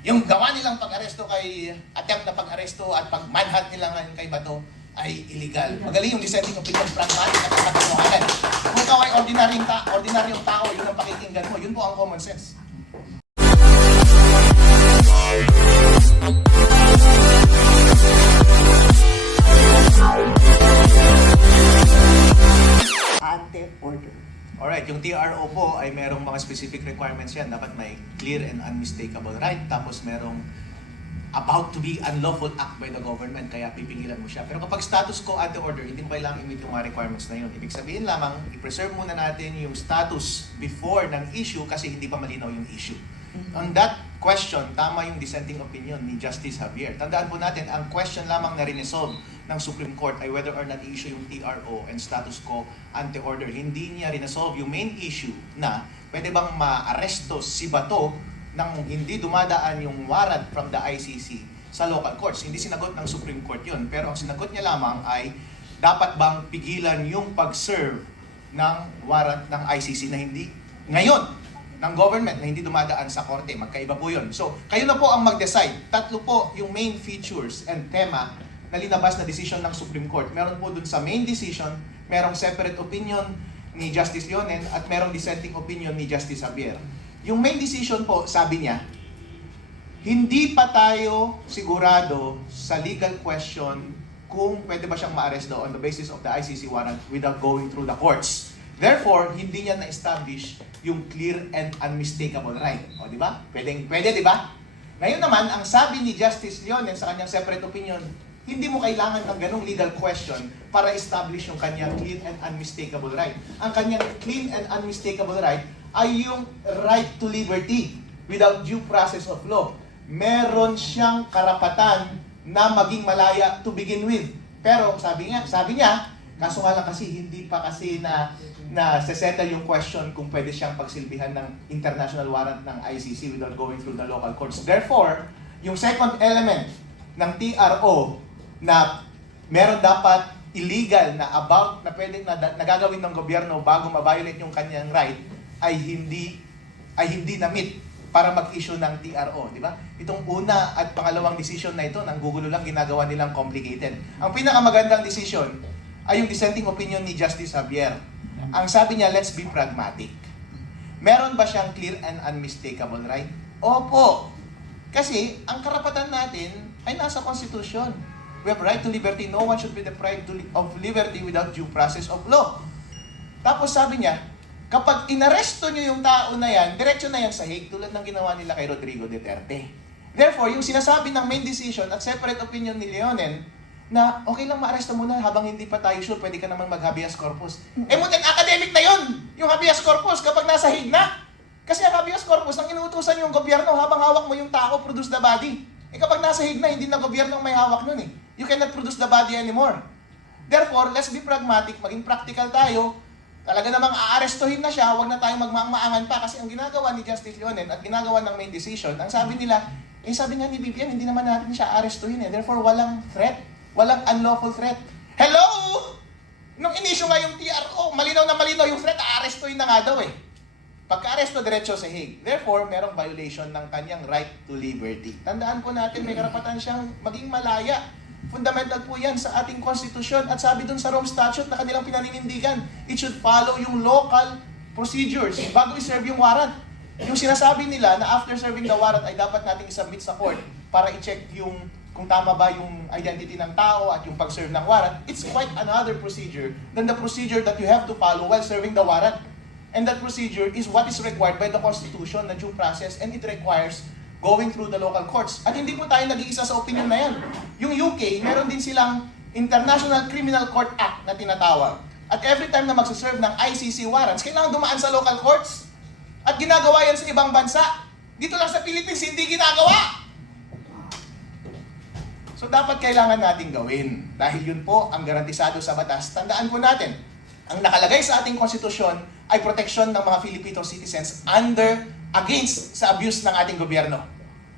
Yung gawa nilang pag-aresto kay, attempt na pag-aresto at pag-manhunt nila ngayon kay Bato ay illegal. Magaling yung dissenting opinion, pragmatic at katotohanan. Kung ikaw ay ordinaryong tao, yun ang pakikinggan mo, yun po ang common sense. Ante-order. Alright, yung TRO po ay merong mga specific requirements yan. Dapat may clear and unmistakable right. Tapos merong about to be unlawful act by the government, kaya pipigilan mo siya. Pero kapag status quo ante order, hindi mo kailangang i-meet yung mga requirements na yun. Ibig sabihin lamang, i-preserve muna natin yung status before ng issue kasi hindi pa malinaw yung issue. On that question, tama yung dissenting opinion ni Justice Javier. Tandaan po natin, ang question lamang na rin-resolve ng Supreme Court ay whether or not i-issue yung TRO and status quo ante order. Hindi niya rin-resolve yung main issue na pwede bang ma-aresto si Bato nang hindi dumadaan yung warrant from the ICC sa local courts. Hindi sinagot ng Supreme Court yun. Pero ang sinagot niya lamang ay dapat bang pigilan yung pag-serve ng warrant ng ICC na hindi ngayon ng government na hindi dumadaan sa korte. Magkaiba po yun. So, kayo na po ang mag-decide. Tatlo po yung main features and tema na linabas na decision ng Supreme Court. Meron po dun sa main decision, merong separate opinion ni Justice Leonen at merong dissenting opinion ni Justice Javier. Yung main decision po, sabi niya, hindi pa tayo sigurado sa legal question kung pwede ba siyang ma-arresto on the basis of the ICC warrant without going through the courts. Therefore, hindi niya na-establish yung clear and unmistakable right. O, di ba? Pwede, di ba? Ngayon naman, ang sabi ni Justice Leonen sa kanyang separate opinion, hindi mo kailangan ng ganong legal question para establish yung kanyang clear and unmistakable right. Ang kanyang clear and unmistakable right ay yung right to liberty without due process of law. Meron siyang karapatan na maging malaya to begin with. Pero sabi niya, kaso nga lang kasi hindi pa kasi na settle yung question kung pwede siyang pagsilbihan ng international warrant ng ICC without going through the local courts. Therefore, yung second element ng TRO na meron dapat illegal na about na pwedeng nagagawin ng gobyerno bago ma-violate yung kanyang right ay hindi na-meet para mag-issue ng TRO, di ba? Itong una at pangalawang decision na ito, nang gugulo lang, ginagawa nilang complicated. Ang pinakamagandang decision ay yung dissenting opinion ni Justice Javier. Ang sabi niya, let's be pragmatic. Meron ba siyang clear and unmistakable right? Opo. Kasi ang karapatan natin ay nasa Constitution. We have right to liberty. No one should be deprived of liberty without due process of law. Tapos sabi niya, kapag inaresto niyo yung tao na yan, diretso na yan sa Hague, tulad ng ginawa nila kay Rodrigo Duterte. Therefore, yung sinasabi ng main decision at separate opinion ni Leonen, na okay lang ma-aresto muna habang hindi pa tayo sure, pwede ka naman mag-habeas corpus. Mutin, academic na yon yung habeas corpus kapag nasa Hague na. Kasi ang habeas corpus, ang inuutusan yung gobyerno habang hawak mo yung tao, produce the body. Kapag nasa Hague na, hindi na gobyerno ang may hawak nun . You cannot produce the body anymore. Therefore, let's be pragmatic, maging practical tayo. Talaga namang aarestuhin na siya, huwag na tayong magmaangan pa kasi ang ginagawa ni Justice Leonen at ginagawa ng main decision, ang sabi nila, sabi nga ni BBM, hindi naman natin siya aarestuhin . Therefore, walang threat, walang unlawful threat. Hello! Nung inisyo nga yung TRO, malinaw na malinaw yung threat, aarestuhin na nga daw . Pagka-aresto, diretso sa Hague. Therefore, merong violation ng kanyang right to liberty. Tandaan po natin, may karapatan siyang maging malaya. Fundamental po yan sa ating konstitusyon. At sabi dun sa Rome Statute na kanilang pinaninindigan, it should follow yung local procedures bago i-serve yung warrant. Yung sinasabi nila na after serving the warrant ay dapat nating i-submit sa court para i-check yung kung tama ba yung identity ng tao at yung pag-serve ng warrant. It's quite another procedure than the procedure that you have to follow while serving the warrant. And that procedure is what is required by the Constitution na due process, and it requires going through the local courts. At hindi po tayo nag-iisa sa opinion na yan. Yung UK, meron din silang International Criminal Court Act na tinatawag. At every time na magsaserve ng ICC warrants, kailangan dumaan sa local courts. At ginagawa yan sa ibang bansa. Dito lang sa Philippines, hindi ginagawa. So dapat kailangan natin gawin. Dahil yun po ang garantisado sa batas. Tandaan po natin, ang nakalagay sa ating konstitusyon ay proteksyon ng mga Filipino citizens against sa abuse ng ating gobyerno.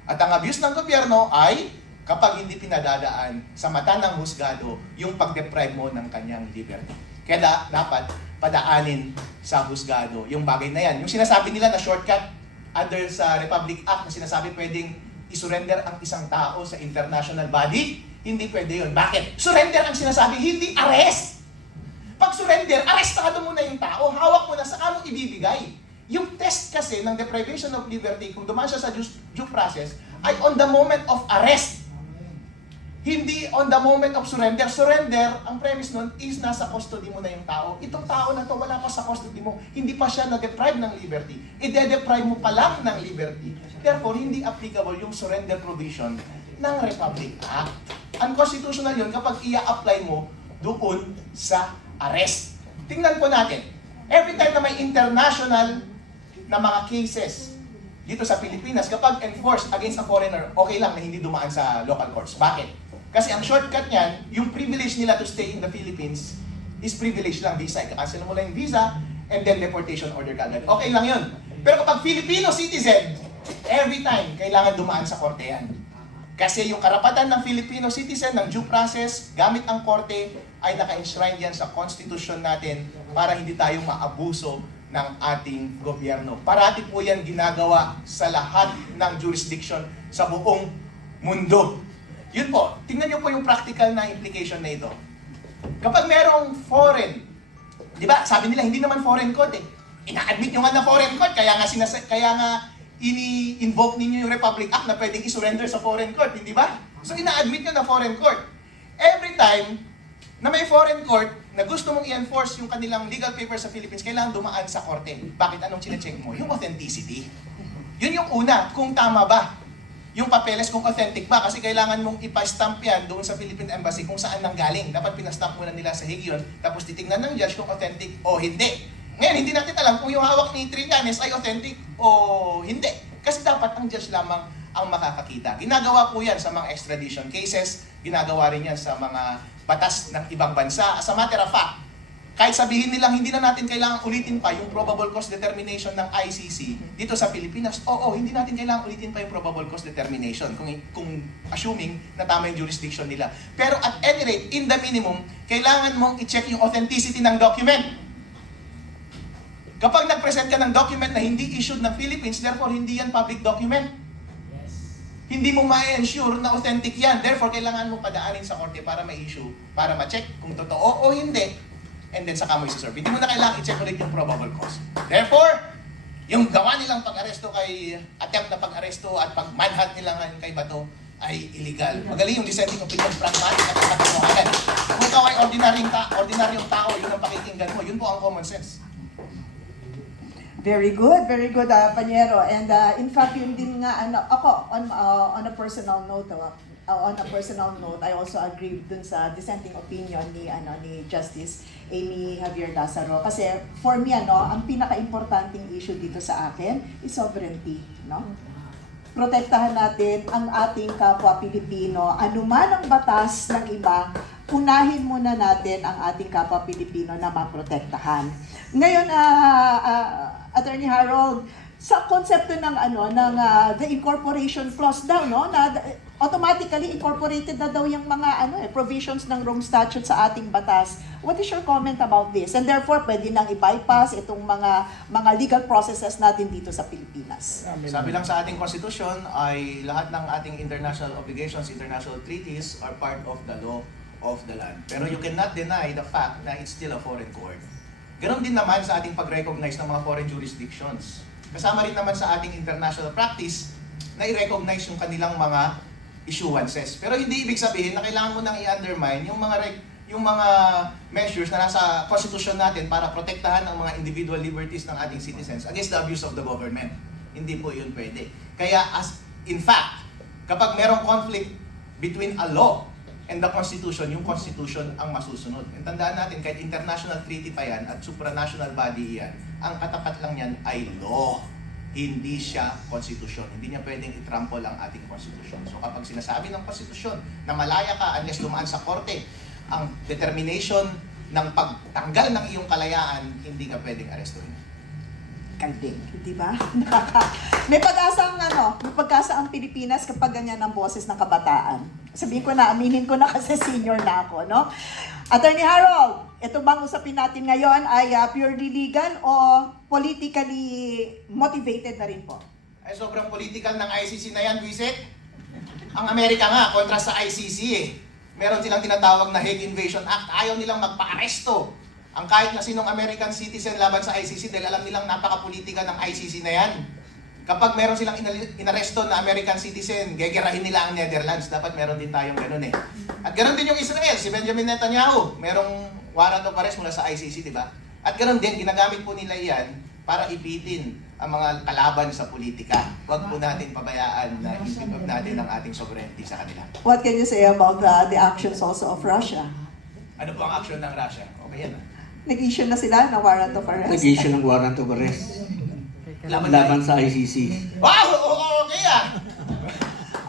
At ang abuse ng gobyerno ay kapag hindi pinadadaan sa mata ng husgado yung pag-deprive mo ng kanyang liberty. Kaya dapat padaanin sa husgado yung bagay na yan. Yung sinasabi nila na shortcut under sa Republic Act na sinasabi pwedeng isurrender ang isang tao sa international body? Hindi pwede yun. Bakit? Surrender ang sinasabi, hindi arrest! Pag surrender, arestado mo na yung tao, hawak mo na, saan mo ibibigay? Yung test kasi ng deprivation of liberty, kung dumaan siya sa due process, ay on the moment of arrest. Hindi on the moment of surrender. Surrender, ang premise nun is nasa custody mo na yung tao. Itong tao na to wala pa sa custody mo. Hindi pa siya na-deprive ng liberty. I-deprive mo pa lang ng liberty. Therefore, hindi applicable yung surrender provision ng Republic Act. Unconstitutional yun kapag i-apply mo doon sa arrest. Tingnan po natin. Every time na may international na mga cases dito sa Pilipinas, kapag enforced against a foreigner, okay lang na hindi dumaan sa local courts. Bakit? Kasi ang shortcut niyan, yung privilege nila to stay in the Philippines is privilege lang, visa. I-cancel mo lang yung visa and then deportation order ka agad. Okay lang yun. Pero kapag Filipino citizen, every time, kailangan dumaan sa korte yan. Kasi yung karapatan ng Filipino citizen, ng due process, gamit ang korte, ay naka-enshrine yan sa constitution natin para hindi tayo maabuso ng ating gobyerno. Parati po yan ginagawa sa lahat ng jurisdiction sa buong mundo. Yun po, tingnan nyo po yung practical na implication na ito. Kapag merong foreign, di ba, sabi nila, hindi naman foreign court eh. Ina-admit nyo nga na foreign court, kaya nga ini-invoke ninyo yung Republic Act na pwedeng isurrender sa foreign court, hindi ba? So ina-admit nyo na foreign court. Every time na may foreign court na gusto mong i-enforce yung kanilang legal papers sa Philippines, kailangan dumaan sa korte. Bakit? Anong chinecheck mo? Yung authenticity. Yun yung una, kung tama ba yung papeles, kung authentic ba, kasi kailangan mong ipa-stamp yan doon sa Philippine Embassy kung saan nanggaling. Dapat pinastamp muna nila sa Hague yun, tapos titingnan ng judge kung authentic o hindi. Ngayon, hindi natin alam kung yung hawak ni Trillanes ay authentic o hindi. Kasi dapat ang judge lamang ang makakakita. Ginagawa po yan sa mga extradition cases, ginagawa rin yan sa mga batas ng ibang bansa. As a matter of fact, kahit sabihin nilang hindi na natin kailangan ulitin pa yung probable cause determination ng ICC dito sa Pilipinas, oo, hindi natin kailangan ulitin pa yung probable cause determination kung assuming na tama yung jurisdiction nila. Pero at any rate, in the minimum, kailangan mong i-check yung authenticity ng document. Kapag nag-present ka ng document na hindi issued ng Philippines, therefore hindi yan public document. Hindi mo ma-ensure na authentic yan. Therefore, kailangan mo padaanin sa korte para ma-issue, para ma-check kung totoo o hindi. And then saka mo isi-serve. Hindi mo na kailangan i-check ulit yung probable cause. Therefore, yung gawa nilang pag-aresto kay, attempt na pag-aresto at pag-manhunt nila ngayon kay Bato ay illegal. Magaling yung dissenting opinion, pragmatic at katotohanan. Kung ikaw ay ordinaryong tao, yun ang pakikinggan mo. Yun po ang common sense. Very good, Panyero. And in fact, yun din nga, ako, on a personal note, I also agree dun sa dissenting opinion ni Justice Amy Javier Lazaro. Kasi for me, ang pinaka-importanting issue dito sa akin is sovereignty, no? Protektahan natin ang ating kapwa Pilipino. Anuman ang batas ng iba, unahin muna natin ang ating kapwa Pilipino na maprotektahan. Ngayon, Attorney Harold, sa konsepto ng the incorporation clause daw, no, na automatically incorporated na daw yung mga provisions ng Rome Statute sa ating batas. What is your comment about this? And therefore, pwede nang i-bypass itong mga legal processes natin dito sa Pilipinas. Sabi lang sa ating konstitusyon ay lahat ng ating international obligations, international treaties are part of the law of the land. Pero you cannot deny the fact na it's still a foreign court. Ganon din naman sa ating pag-recognize ng mga foreign jurisdictions. Kasama rin naman sa ating international practice na i-recognize yung kanilang mga issuances. Pero hindi ibig sabihin na kailangan mo nang i-undermine yung mga measures na nasa constitution natin para protektahan ang mga individual liberties ng ating citizens against the abuse of the government. Hindi po yun pwede. Kaya in fact, kapag merong conflict between a law and the Constitution, yung Constitution ang masusunod. And tandaan natin, kahit international treaty pa yan at supranational body yan, ang katapat lang yan ay law. Hindi siya Constitution. Hindi niya pwedeng itrample ang ating Constitution. So kapag sinasabi ng Constitution na malaya ka unless dumaan sa korte, ang determination ng pagtanggal ng iyong kalayaan, hindi ka pwedeng arestuhin. Kalding, di ba? May pag-asa ang Pilipinas kapag ganyan ang boses ng kabataan. Sabihin ko na, aminin ko na kasi senior na ako, no? Attorney Harold, ito bang usapin natin ngayon ay purely legal o politically motivated na rin po? Ay sobrang political ng ICC na yan, Wisit. Ang Amerika nga, kontra sa ICC eh. Meron silang tinatawag na Hague Invasion Act. Ayaw nilang magpa-aresto ang kahit na sinong American citizen laban sa ICC dahil alam nilang napaka-politika ng ICC na yan. Kapag meron silang inaresto na American citizen, gegerahin nila ang Netherlands. Dapat meron din tayong ganun eh. At ganun din yung Israel, si Benjamin Netanyahu. Merong warrant of arrest mula sa ICC, di ba? At ganun din, ginagamit po nila yan para ipitin ang mga kalaban sa politika. Huwag po natin pabayaan na ipipag natin ang ating sovereignty sa kanila. What can you say about the actions also of Russia? Ano po ang aksyon ng Russia? Okay yan. Nag-issue na sila ng warrant of arrest. Nag-issue ng warrant of arrest laban sa ICC. Wow! Okay ah!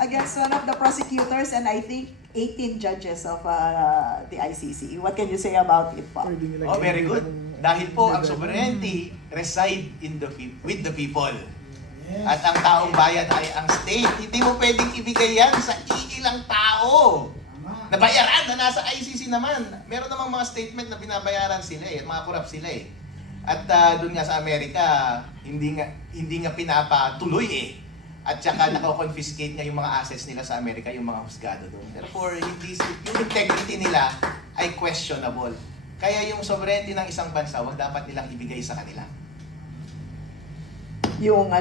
Against one of the prosecutors and I think 18 judges of the ICC. What can you say about it, Paul? Oh, very good. Dahil po ang sovereignty reside with the people. At ang taong bayan ay ang state. Hindi mo pwedeng ibigay yan sa iilang tao. Nabayaran na nasa ICC naman. Meron namang mga statement na binabayaran sila eh, mga korap sila eh. At doon nga sa Amerika, hindi nga pinapatuloy eh. At saka nako-confiscate nga yung mga assets nila sa Amerika, yung mga husgado doon. Therefore, yung integrity nila ay questionable. Kaya yung sovereignty ng isang bansa, wag dapat nilang ibigay sa kanila. Yung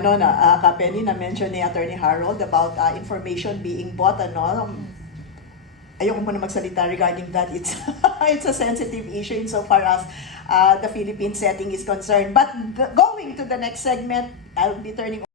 Kapeni na mention ni Attorney Harold about information being bought, ayoko muna magsalita regarding that. It's a sensitive issue insofar as the Philippine setting is concerned. But going to the next segment, I'll be turning